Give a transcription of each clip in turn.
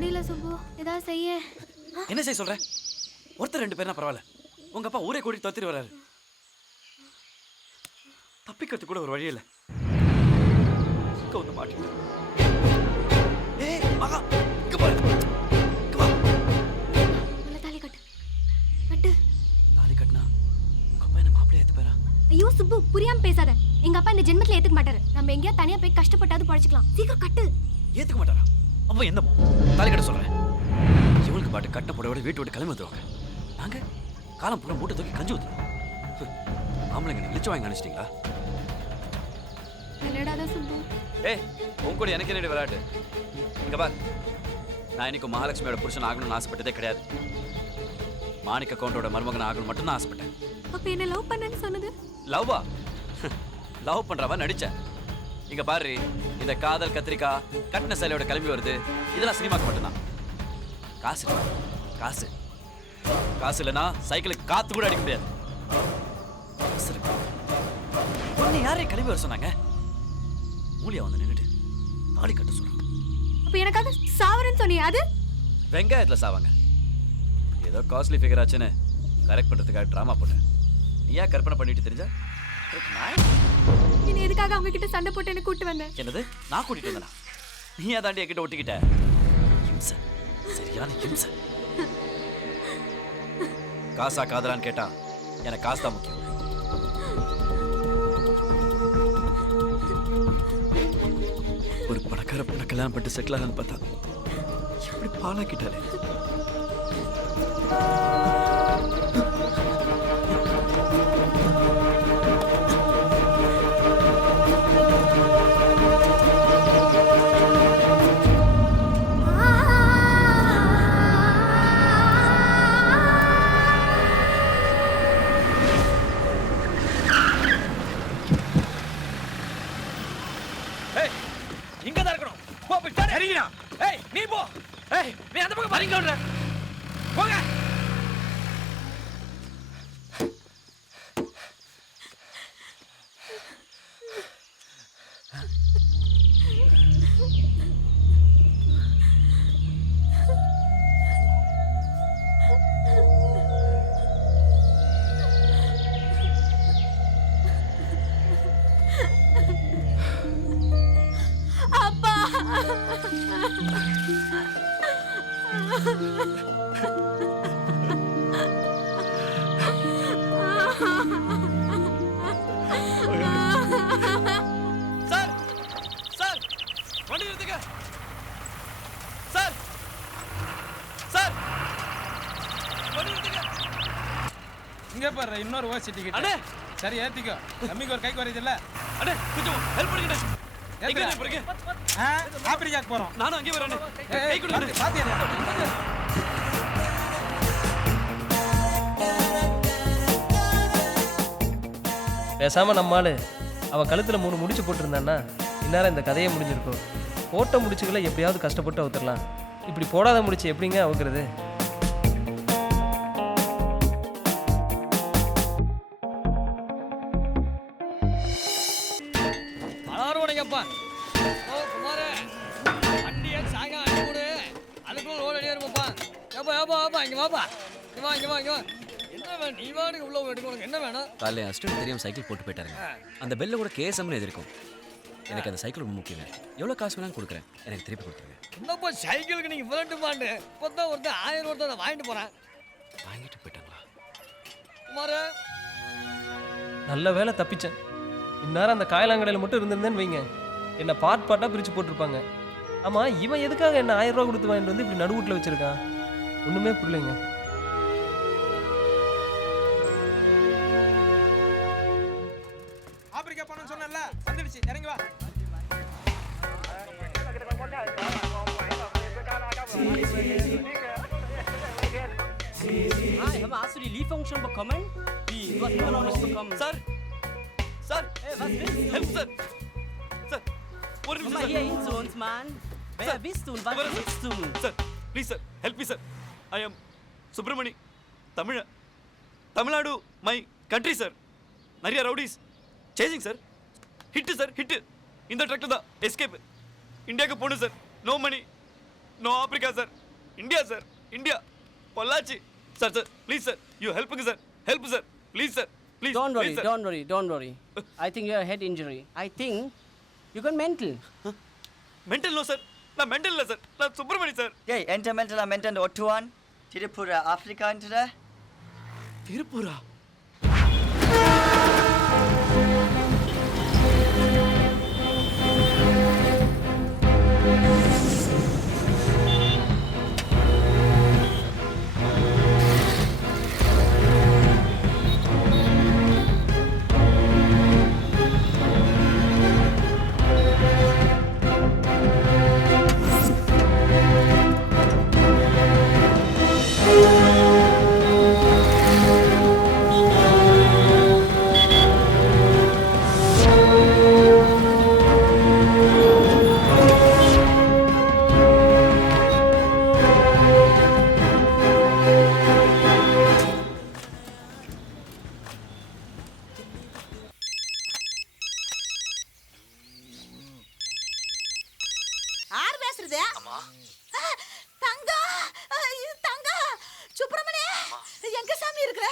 முடியல சுப்பு, ஏதாவது செய்ய. என்ன செய்ய சொல்ற? ஒருத்தர் ரெண்டு பேர்னா பரவாயில்ல, உங்க அப்பா ஊரே கூட்டி தொத்திட்டு வர்றாரு. தப்பிக்கிறதுக்கு கூட ஒரு வழி இல்லை. வந்து மாட்டிட்டு மகா இங்க பாரு, இங்க வா. தாலி கட்டு கட்டு. தாலி கட்டினா உங்க அப்பா என்ன மாப்பிள்ளைய ஏத்துப்பாரா? ஐயோ சுப்பு, புரியாம பேசாத. எங்க அப்பா இந்த ஜென்மத்துல ஏத்துக்க மாட்டாரு. நம்ம எங்கேயா தனியா போய் கஷ்டப்பட்டாது பழச்சிக்கலாம். சீக்கிரம் கட்டு. ஏத்துக்க மாட்டாரா? அப்ப என்ன தாலி கட்ட சொல்றேன்? இவளுக்கு பாட்டு கட்ட போடவோட வீட்டு விட்டு கிளம்பி வந்துருவாங்க. நாங்க காலம் பூரா மூட்டை தூக்கி கஞ்சி ஊத்துறோம். ஆம்பளைங்க இழிச்சு வாங்கி நினைச்சிட்டீங்களா? விளையாடாத சுப்பு. ஏய், உன் கூட எனக்கு என்னடி விளையாட்டு? இங்க பார், நான் இன்னைக்கு மகாலட்சுமியோட புருஷன் ஆகணும்னு ஆசைப்பட்டதே கிடையாது. மாணிக்க கவுண்டரோட மருமகன் ஆகணும் மட்டும்தான் ஆசைப்பட்டேன். அப்ப என்ன லவ் பண்ணன்னு சொன்னது? லவ்வா? லவ் பண்றவா நடிச்சேன். இங்க பாரு, இந்த காதல் கத்திரிக்கா கட்டின சேலையோட கிளம்பி வருது, இதெல்லாம் சினிமாக்கு மட்டும்தான். காசு காசு காசு இல்லைன்னா சைக்கிளுக்கு காத்து கூட அடிக்க முடியாது. யாரையும் கிளம்பி வர சொன்னாங்க? மூலியா வந்து நின்னுட்டு தாலி கட்ட சொல்றான். அப்ப எனக்காக சாவரன்னு சொன்னியே, அது வெங்காயத்துல சாவாங்க. ஏதோ காஸ்ட்லி ஃபிகர் ஆச்சுன்னு கரெக்ட் பண்றதுக்காக டிராமா போட்டேன். நீ ஏன் கற்பனை பண்ணிட்டு தெரிஞ்சா? நீ எதுக்காக அவங்க கிட்ட சண்டை போட்டு என்ன கூட்டு வந்த? என்னது, நான் கூட்டிட்டு வந்தனா? நீ அதாண்டி என்கிட்ட ஒட்டிக்கிட்ட. ஹிம்சை, சரியான ஹிம்சை. காசா காதலான்னு கேட்டா எனக்கு காசு தான் முக்கியம். ஒரு பணக்கார பொண்ணை கல்யாணம் பண்ணிட்டு செட்டில் ஆகலான்னு பார்த்தா எப்படி பாலாக்கிட்டாலே. இங்கதான் இருக்கணும். போ போய் பாரு. சரிடா. ஏய், நீ போ. ஏய், நீ அந்த பக்கம் பாருங்க ஓடுற. போங்க. சார், சார், வண்டி நிறுத்துங்க. சார், சார், வண்டி நிறுத்துங்க. இங்க பாரு, இன்னொரு ஓசி டிக்கெட். அண்ணே, சரி ஏத்திக்கோ. தம்பிக்கு ஒரு கைக்கு வரது இல்ல. அண்ணே, கொஞ்சம் ஹெல்ப் பண்ணுங்க. எங்க போறீங்க? ஆப்பிரிக்காக்கு போறோம். நானும் அங்கே வரேன். கை கொடுங்க. பாத்தியா? பேசாம நம்மால் அவள் கழுத்தில் 3 முடிச்சு போட்டிருந்தான்னா இந்நேரம் இந்த கதையே முடிஞ்சிருக்கும். போட்ட முடிச்சுகளை எப்படியாவது கஷ்டப்பட்டு அவுத்துடலாம். இப்படி போடாத முடிச்சு எப்படிங்க அவுக்கிறது? அலாரோடையப்பா ஓ குமார வண்டியை சாயங்காலம் அனுப்பி கொடு. அதுக்குள்ள ரோடு அடியா இருப்பா. ஏப்பா ஏப்பா ஏப்பா இங்கே வாப்பா. இங்கே வா இங்கே வா இங்கே வா. என்ன வேணும்? நீ வாடகை உள்ள எடுக்கணும். என்ன வேணும்? காலையில் அசிஸ்டன்ட் தெரியாமல் சைக்கிள் போட்டு போயிட்டாருங்க. அந்த பெல்ல கூட கேஎஸ்எம்னு எதிர்க்கும். எனக்கு அந்த சைக்கிள் ரொம்ப முக்கியங்க. எவ்வளோ காசு வேணாலும் கொடுக்குறேன், எனக்கு திருப்பி கொடுத்துருங்க. என்னப்பா சைக்கிளுக்கு நீங்கள் விரட்டு மாண்டு இப்போ தான் ஒருத்தர் 1000 ரூபா வாங்கிட்டு போகிறேன். வாங்கிட்டு போயிட்டாங்களா? குமார நல்ல வேலை தப்பிச்சேன். இந்நேரம் அந்த காயலாங்கடையில் மட்டும் இருந்திருந்தேன்னு வைங்க, என்னை பார்ட்டாக பிரித்து போட்டிருப்பாங்க. ஆமாம், இவன் எதுக்காக என்ன 1000 ரூபா கொடுத்து வாங்கிட்டு வந்து இப்படி நடுவுட்டில் வச்சுருக்கான்? ஒன்றுமே புரியலைங்க. ஆப்பிரிக்கா போனோம்னு சொன்னல, வந்துடுச்சு. இறங்கி வா. Hi, hast du die Lieferung schon bekommen? Wie? Du hast immer noch nicht bekommen. Sir, sir, Hey, was willst du? help, sir, sir. Komm mal hier hin zu uns, Mann. Wer bist du und was willst du? Sir, please, sir, help me, sir. I am Subramani, Tamil Nadu, my country, sir. நிறைய rowdies chasing sir. Hit sir, hit. இந்த ட்ரக்ல தான் escape. இந்தியாவுக்கு போகணும் sir. No money, no Africa sir, India sir, India, Pollachi. Sir sir please sir, you ஹெல்ப்புங்க sir, help sir, please sir, please. Don't worry. I think you have head injury. I think you got mental. Mental no sir, நான் mental இல்லை sir, நான் Subramani sir. ஏய் என்டமெண்டலா mental ஒட்டுவான் Tripura ஆப்பிரிக்கான்ற திருப்பூரா? யார் பேசுறது? தங்கா, இது தங்கா. சுப்பிரமணி, எங்க சாமி இருக்கிற?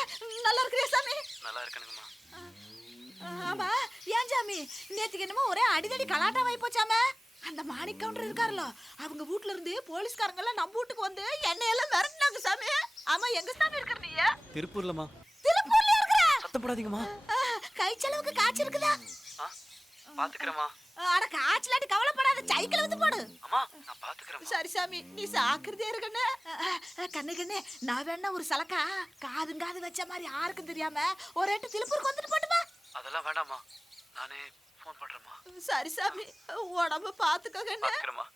நல்லா இருக்கிறியா சாமி? நல்லா இருக்கணுங்கம்மா. ஆமா, ஏன் சாமி நேத்துக்கு என்னமோ ஒரே அடிதடி கலாட்டா வாய் போச்சாமே. அந்த மாணிக் கவுண்டர் இருக்காருல்ல, அவங்க வீட்ல இருந்து போலீஸ்காரங்க எல்லாம் நம்ம வீட்டுக்கு வந்து என்னையெல்லாம் மிரட்டினாங்க சாமி. ஆமா, எங்க சாமி இருக்கிற நீ? திருப்பூர்லம்மா. திருப்பூர்ல இருக்கிற? சத்தம் போடாதீங்கம்மா. கை செலவுக்கு காய்ச்சி இருக்குதா? பாத்துக்கிறேம்மா. அட காய்ச்சலாட்டி கவலைப்படாத, சைக்கிள் வந்து போடு. அம்மா நான் பாத்துக்கிறேன். சரி சாமி, நீ சாக்கிரதையா இருக்கண்ணே. கண்ணு நான் வேணா ஒரு சலக்கா காது வச்ச மாதிரி யாருக்கும் தெரியாம ஒரு எட்டு திருப்பூருக்கு வந்துட்டு போட்டுமா? அதெல்லாம் வேண்டாம்மா, நானே ஃபோன் பண்றேம்மா. சரி சாமி, உடம்ப பாத்துக்கோ கண்ணு. பாத்துக்கிறேம்மா.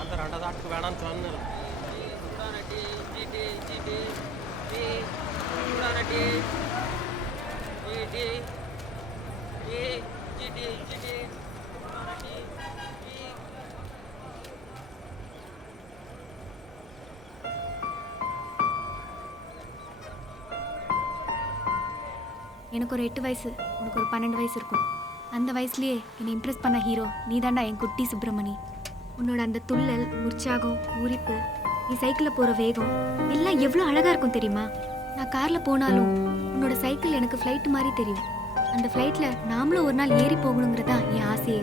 அந்த ரெண்டாவது வேணாம்னு சொன்னேன். எனக்கு ஒரு 8 வயசு, உனக்கு ஒரு 12 வயசு இருக்கும். அந்த வயசுலயே என்னை இம்ப்ரெஸ் பண்ண ஹீரோ நீ தாண்டா என் குட்டி சுப்பிரமணி. உன்னோட அந்த துள்ளல், உற்சாகம், உரிப்பு, நீ சைக்கிளில் போகிற வேகம் எல்லாம் எவ்வளோ அழகாக இருக்கும் தெரியுமா? நான் காரில் போனாலும் உன்னோட சைக்கிள் எனக்கு ஃப்ளைட் மாதிரி தெரியும். அந்த ஃப்ளைட்டில் நாமளும் ஒரு நாள் ஏறி போகணுங்கிறதா என் ஆசையே.